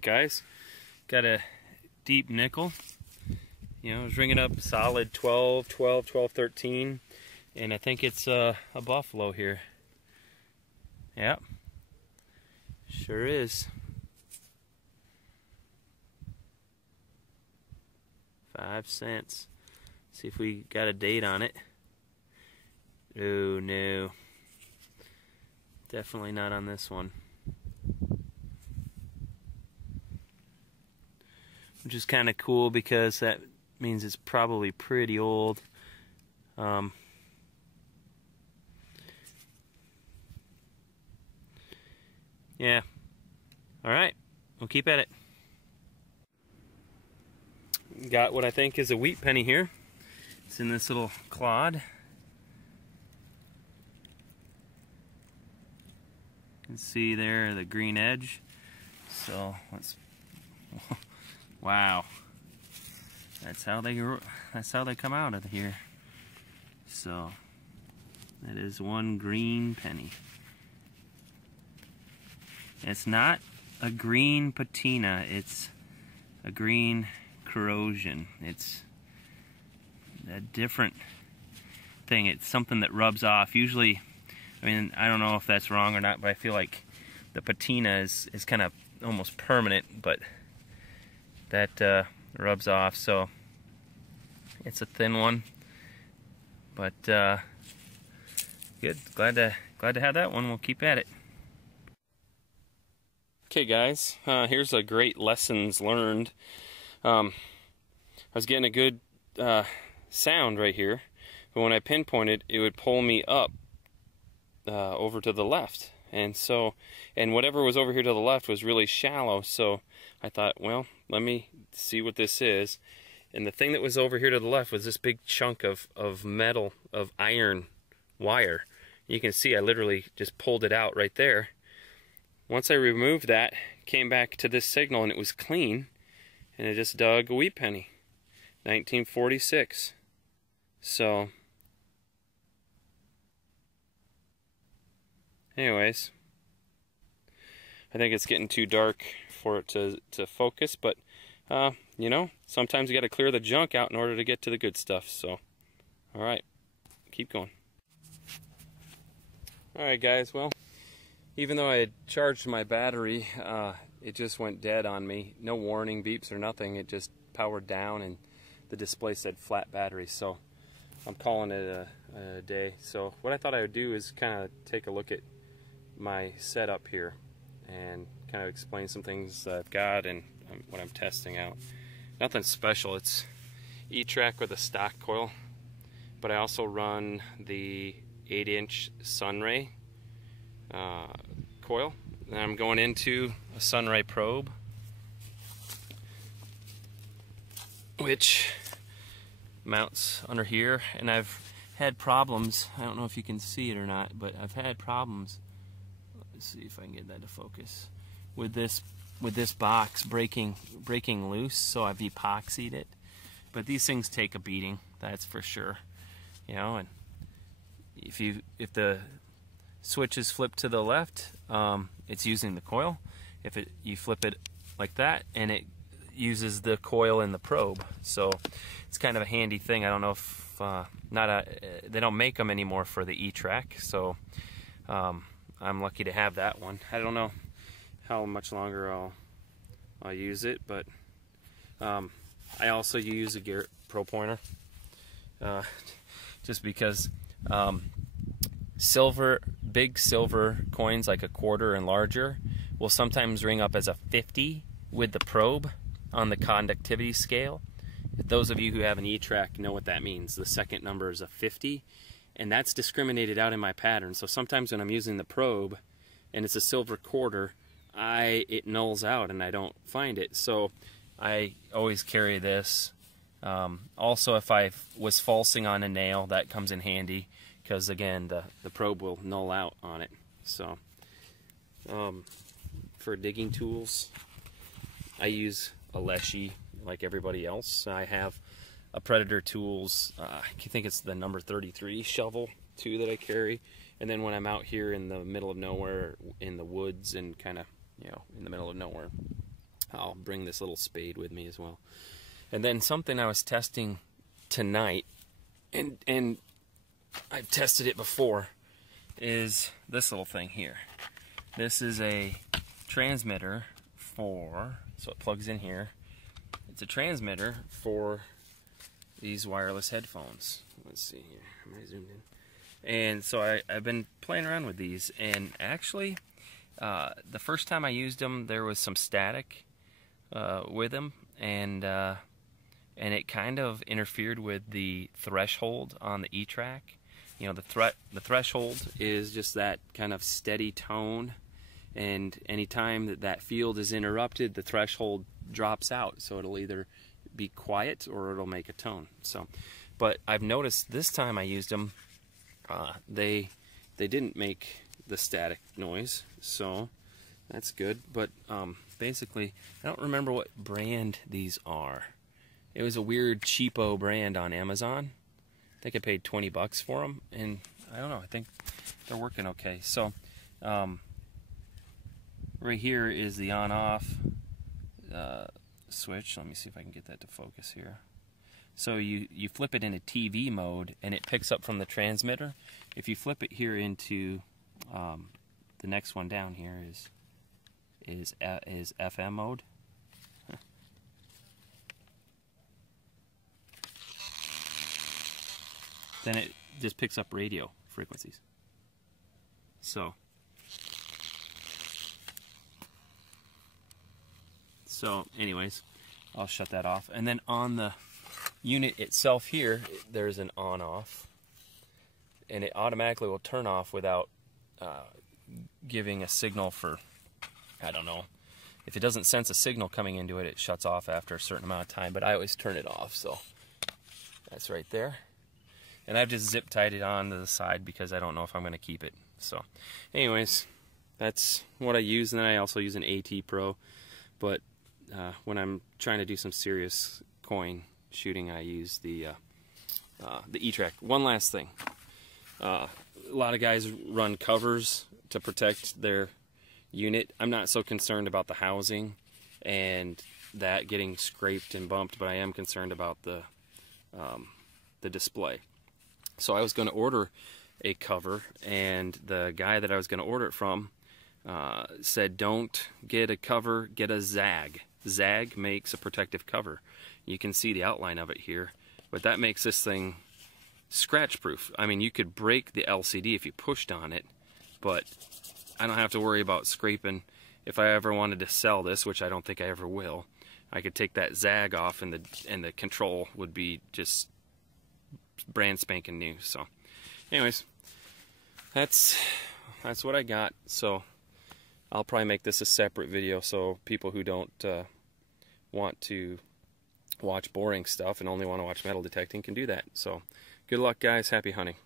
Guys, got a deep nickel. You know, I was ringing up solid 12, 12, 12, 13, and I think it's a buffalo here. Yep, sure is. 5 cents. See if we got a date on it. Oh no, definitely not on this one. Which is kind of cool because that means it's probably pretty old. Yeah. Alright, we'll keep at it. Got what I think is a wheat penny here. It's in this little clod. You can see there the green edge. So let's wow. That's how they come out of here. So that is one green penny. It's not a green patina, it's a green corrosion. It's a different thing. It's something that rubs off. Usually, I mean, I don't know if that's wrong or not, but I feel like the patina is kind of almost permanent, but that rubs off. So it's a thin one, but good. Glad to have that one. We'll keep at it. Okay, guys. Here's a great lessons learned. I was getting a good sound right here, but when I pinpointed, it would pull me up over to the left, and whatever was over here to the left was really shallow. So I thought, well, let me see what this is. And the thing that was over here to the left was this big chunk of metal, of iron wire. You can see I literally just pulled it out right there. Once I removed that, came back to this signal and it was clean, and I just dug a wheat penny, 1946. So, anyways, I think it's getting too dark for it to focus, but you know, sometimes you got to clear the junk out in order to get to the good stuff. So, all right, keep going. All right, guys. Well, even though I had charged my battery, it just went dead on me. No warning, beeps or nothing. It just powered down and the display said flat battery. So I'm calling it a day. So what I thought I would do is kind of take a look at my setup here and kind of explain some things that I've got and what I'm testing out. Nothing special. It's e-trac with a stock coil, but I also run the 8-inch Sunray coil. And I'm going into a Sunray probe, which mounts under here, and I've had problems. I don't know if you can see it or not, but I've had problems. Let's see if I can get that to focus. With this box breaking loose, so I've epoxied it. But these things take a beating, that's for sure. You know, and if the switch is flipped to the left, it's using the coil. If you flip it like that, and it uses the coil in the probe. So it's kind of a handy thing. I don't know if they don't make them anymore for the e-trac, so I'm lucky to have that one. I don't know how much longer I'll use it, but I also use a Garrett Pro Pointer just because big silver coins like a quarter and larger will sometimes ring up as a 50 with the probe on the conductivity scale. Those of you who have an e-trac know what that means. The second number is a 50, and that's discriminated out in my pattern. So sometimes when I'm using the probe and it's a silver quarter, it nulls out and I don't find it. So I always carry this. Also, if I was falsing on a nail, that comes in handy, because again, the probe will null out on it. So for digging tools, I use a Leshy like everybody else. I have a Predator Tools, I think it's the number 33 shovel too that I carry. And then when I'm out here in the middle of nowhere in the woods and kind of, you know, in the middle of nowhere, I'll bring this little spade with me as well. And then something I was testing tonight, and I've tested it before, is this little thing here. This is a transmitter for, so it plugs in here. It's a transmitter for these wireless headphones. Let's see here, am I zoomed in? And so I've been playing around with these, and actually the first time I used them there was some static with them, and it kind of interfered with the threshold on the e-trac. You know, the threshold is just that kind of steady tone, and anytime that field is interrupted, the threshold drops out, so it'll either be quiet or it'll make a tone. So, but I've noticed this time I used them, they didn't make the static noise, so that's good. But basically, I don't remember what brand these are. It was a weird cheapo brand on Amazon. I think I paid 20 bucks for them, and I don't know, I think they're working okay. So right here is the on-off switch. Let me see if I can get that to focus here. So you flip it into TV mode, and it picks up from the transmitter. If you flip it here into the next one down here is FM mode. Then it just picks up radio frequencies. So anyways, I'll shut that off. And then on the unit itself here, there's an on-off, and it automatically will turn off without giving a signal for, I don't know. If it doesn't sense a signal coming into it, it shuts off after a certain amount of time, but I always turn it off, so that's right there. And I've just zip tied it on to the side because I don't know if I'm going to keep it. So anyways, that's what I use. And then I also use an AT Pro, but when I'm trying to do some serious coin shooting, I use the e-trac. One last thing. A lot of guys run covers to protect their unit. I'm not so concerned about the housing and that getting scraped and bumped, but I am concerned about the display. So I was going to order a cover, and the guy that I was going to order it from said, don't get a cover, get a Zag. Zag makes a protective cover. You can see the outline of it here, but that makes this thing scratch proof. I mean, you could break the LCD if you pushed on it, but I don't have to worry about scraping. If I ever wanted to sell this, which I don't think I ever will, I could take that Zag off, and the control would be just brand spanking new. So anyways, that's what I got. So I'll probably make this a separate video, so people who don't want to watch boring stuff and only want to watch metal detecting can do that. So good luck, guys. Happy hunting.